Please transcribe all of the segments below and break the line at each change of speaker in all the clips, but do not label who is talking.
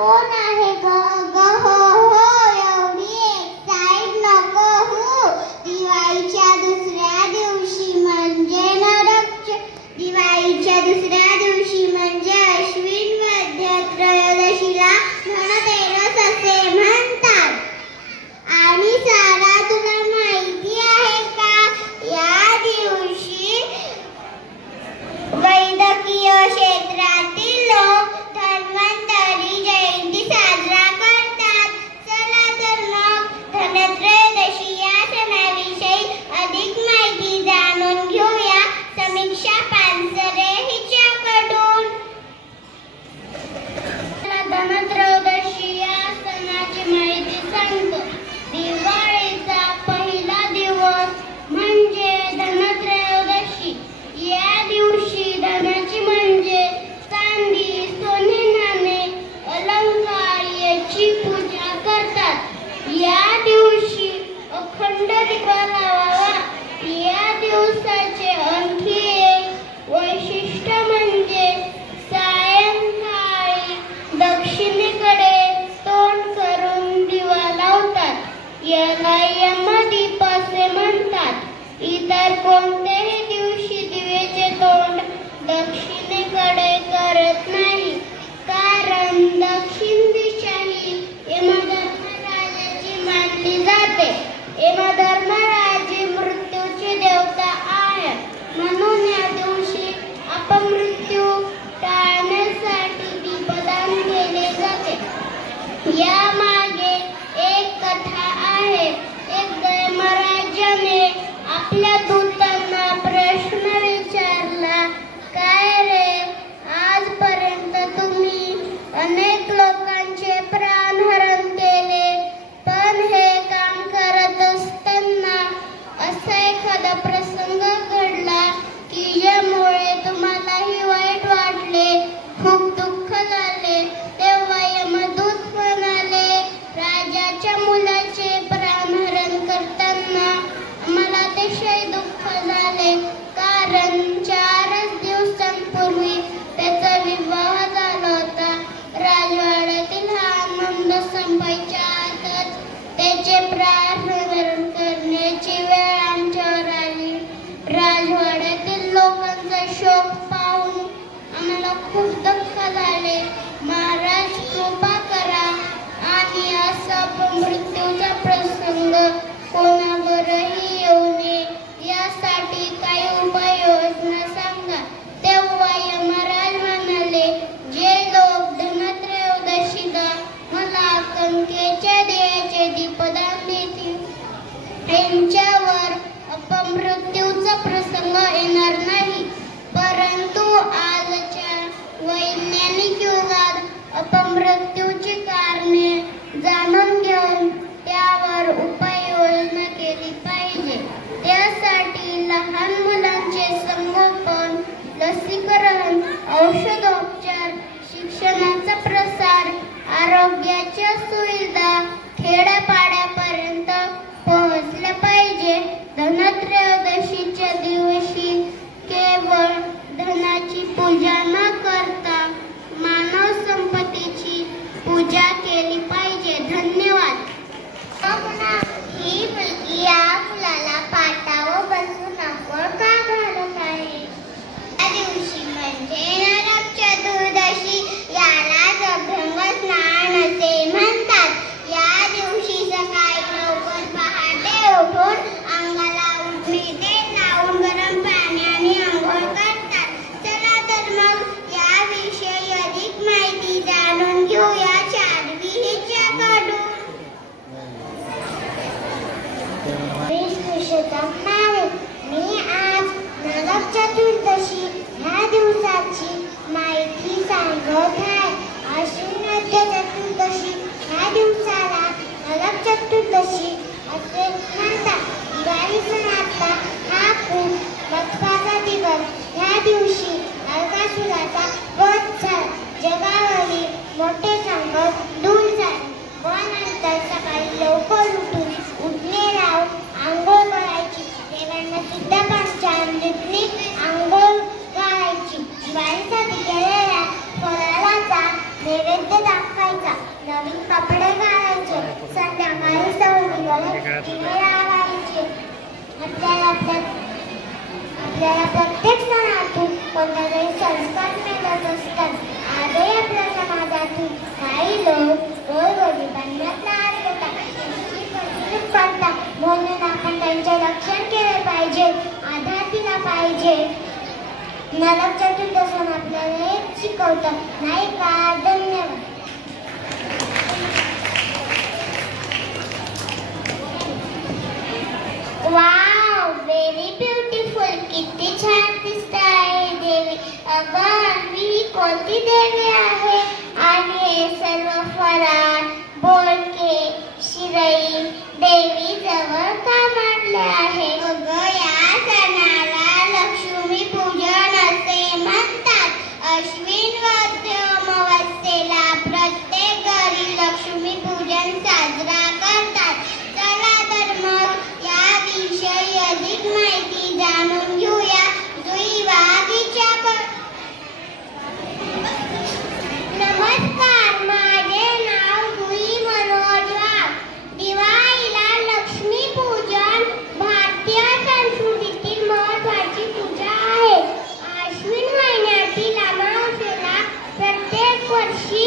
कोण आहे ग खूप दुःख झाले महाराज कृपा करा. आणि असा मृत्यूचा प्रसंग कोणावरही येऊ नये. यासाठी काही उपाययोजना सांगा. तेव्हा यमराज म्हणाले जे लोक धनत्रयोदशीला मला कंकेच्या देयाचे दीपदान देतील. त्यांच्यावर अपमृत्यूचा प्रसंग येणार नाही. परंतु आज वैज्ञानिक युगात अपमृत्यूची कारणे जाणून घेऊन त्यावर उपाययोजना केली पाहिजे. त्यासाठी लहान मुलांचे संगोपन लसीकरण औषधोपचार शिक्षणाचा प्रसार आरोग्याच्या सुविधा खेड्यापाड्यापर्यंत पोहोचले पाहिजे. धनत्रयोदशीच्या दिवशी केवळ धनाची पूजा न करता आपल्याला प्रत्येक सणातून कोणता तरी संस्कार मिळत असतात. आजही आपल्या समाजातून काही लोक रोज बनण्यातला आहार करतात म्हणून आपण त्यांचे रक्षण केले पाहिजे आधार दिला पाहिजे. नरक चतुर्दशन आपल्याला हेच शिकवतं नाही का? धन्यवाद. वा! देवी अगं कोणती देवी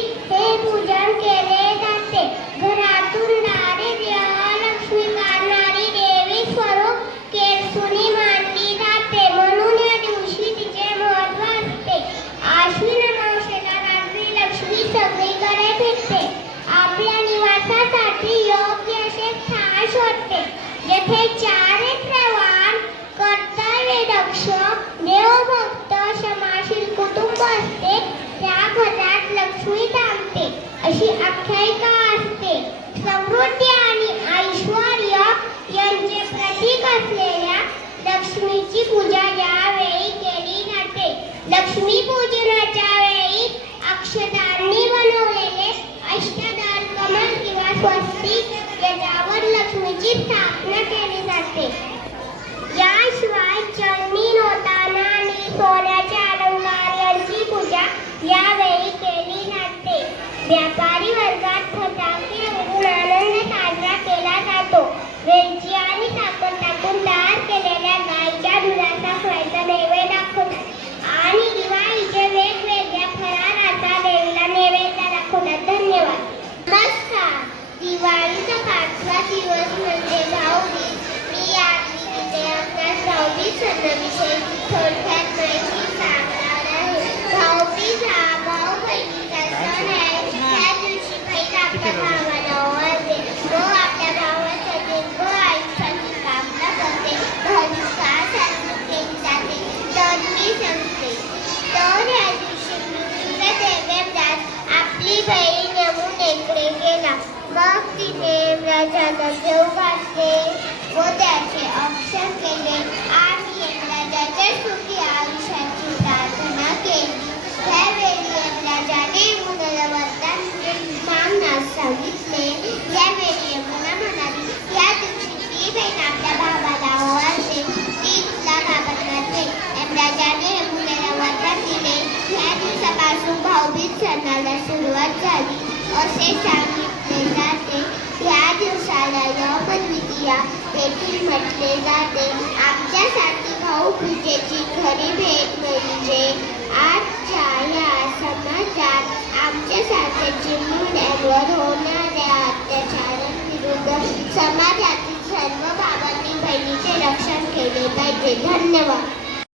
प्रत्येक वर्षी हे पूजन केले तिने यमराजाला घातले व त्याचे औक्षण केले. आणि यमराजाच्या सुखी आयुष्याची प्रार्थना केली. त्यावेळी यमराजाने मुलाला वरदान मागण्यास सांगितले. यावेळी यमुना म्हणाली या दिवशी ती बहीण आपल्या भावाला ओवाळते. ती तुला घाबरणार नाही यमराजाने मुलाला वरदान दिले. या दिवसापासून भाऊबीज सणाला सुरुवात झाली. असे सांग जाते या दिवसाला पूजा देखील म्हटले जाते. आमच्यासाठी भाऊबीजेची खरी भेट म्हणजे आजच्या या समाजात आमच्यासारख्या मुलांवर होणाऱ्या अत्याचारांविरुद्ध समाजातील सर्व भावांनी बहिणीचे रक्षण केले पाहिजे. धन्यवाद.